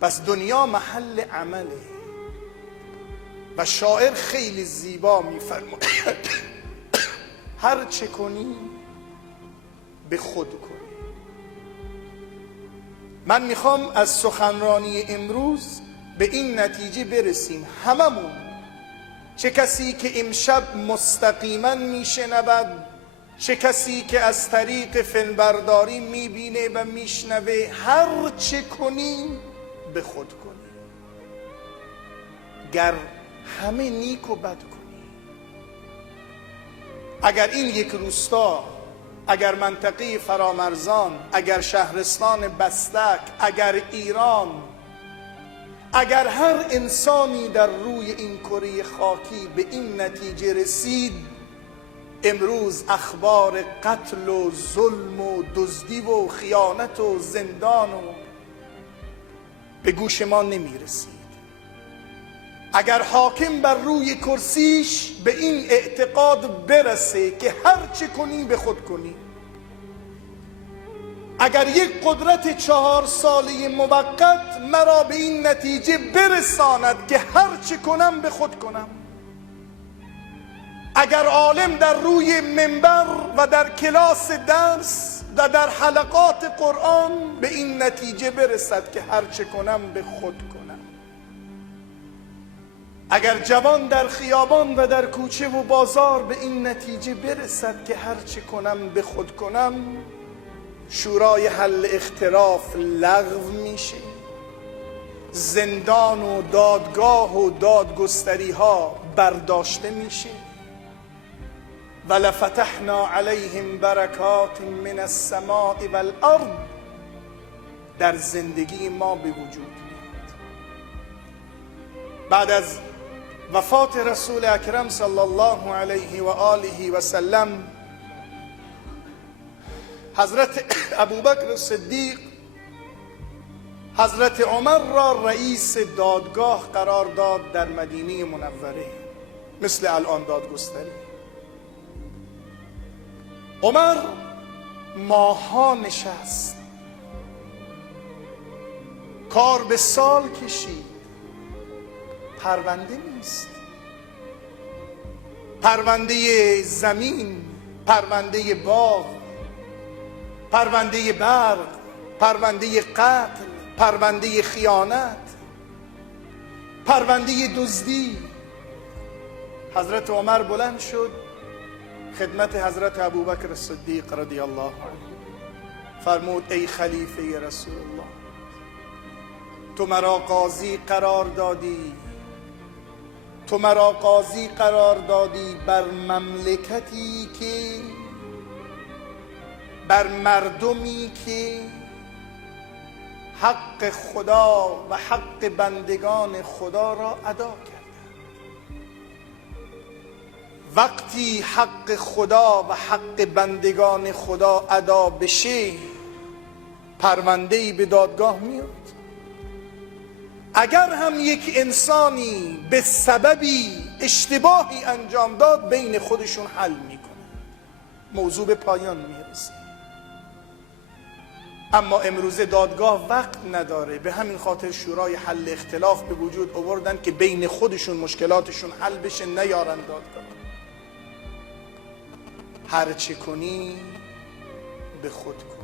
پس دنیا محل عمله و شاعر خیلی زیبا میفرماید هر چه کنی به خود کنی. من میخوام از سخنرانی امروز به این نتیجه برسیم هممون، چه کسی که امشب مستقیما میشنود، چه کسی که از طریق فیلمبرداری میبینه و میشنوه، هر چه کنی به خود کنی. گر همه نیک و بد کنی، اگر این یک روستا، اگر منطقه فرامرزان، اگر شهرستان بستک، اگر ایران، اگر هر انسانی در روی این کره خاکی به این نتیجه رسید، امروز اخبار قتل و ظلم و دزدی و خیانت و زندان و به گوش ما نمی رسید. اگر حاکم بر روی کرسیش به این اعتقاد برسه که هر چه کنی به خود کنی، اگر یک قدرت 4 ساله موقت مرا به این نتیجه برساند که هر چه کنم به خود کنم، اگر عالم در روی منبر و در کلاس درس و در حلقات قرآن به این نتیجه برسد که هر چه کنم به خود کنم، اگر جوان در خیابان و در کوچه و بازار به این نتیجه برسد که هر چه کنم به خود کنم، شورای حل اختلاف لغو میشه، زندان و دادگاه و دادگستری ها برداشته میشه، ولفتحنا علیهم برکات من السماء والارض در زندگی ما به وجود میاد. بعد از وفات رسول اکرم صلی الله علیه و آله و سلم، حضرت ابوبکر صدیق حضرت عمر را رئیس دادگاه قرار داد در مدینه منوره، مثل الان دادگستری. عمر ماها نشست، کار به سال کشید، پرونده نیست. پرونده زمین، پرونده باغ، پرونده برق، پرونده قتل، پرونده خیانت، پرونده دزدی. حضرت عمر بلند شد خدمت حضرت ابوبکر صدیق رضی الله عنه، فرمود ای خلیفه رسول الله، تو مرا قاضی قرار دادی، تو مرا قاضی قرار دادی بر مملکتی که، بر مردمی که حق خدا و حق بندگان خدا را ادا کردند. وقتی حق خدا و حق بندگان خدا ادا بشه، پرونده‌ای به دادگاه میاد. اگر هم یک انسانی به سببی اشتباهی انجام داد، بین خودشون حل میکنه، موضوع به پایان میرسه. اما امروزه دادگاه وقت نداره، به همین خاطر شورای حل اختلاف به وجود آوردن که بین خودشون مشکلاتشون حل بشه، نیارن دادگاه. هر چه کنی به خود کن.